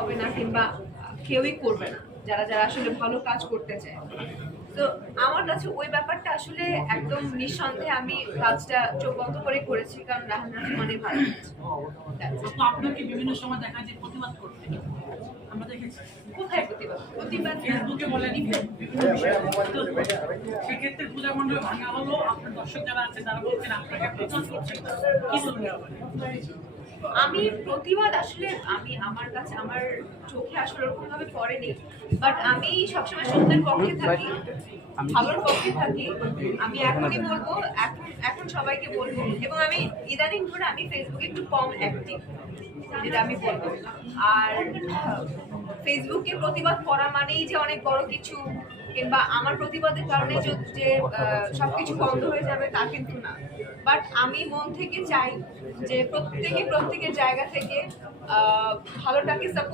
হবে না কিংবা কেউই করবে না যারা যারা আসলে ভালো কাজ করতে চায়। তো আমার কাছে ওই ব্যাপারটা আসলে একদম নিঃসন্দেহে আমি কাজটা চোখ বন্ধ করে করেছি, কারণ রাহান রাফি অনেক ভালো করেছে। তো আপনাকে বিভিন্ন সময় দেখা যায় প্রতিবাদ করতে, আমরা দেখেছি। কোথায় প্রতিবাদ? প্রতিবাদ ফেসবুকে বলেন বিভিন্ন বিষয়ে। তো সেক্ষেত্রে পূজা মণ্ডপে ভাঙা হলো, আপনার দর্শক যারা আছে তারা বলছেন আপনাকে প্রতিবাদ করছেন, কি বলবেন? আমি প্রতিবাদ আসলে আমার কাছে আমার চোখে আসলে ওরকম ভাবে পড়েনি, বাট আমি সবসময় সত্যের পক্ষে থাকি, ভালোর পক্ষে থাকি। আমি এখনই বলবো, এখন সবাইকে বলবো, এবং আমি ইদানিং ধরে আমি ফেসবুকে একটু কম অ্যাক্টিভ, যেটা আমি বলবো। আর ফেসবুকে প্রতিবাদ করা মানেই যে অনেক বড় কিছু, কিংবা আমার প্রতিবাদের কারণে যে সবকিছু বন্ধ হয়ে যাবে তা কিন্তু না। বাট আমি মন থেকে চাই যে প্রত্যেকের জায়গা থেকে ভালোটাকে সাপোর্ট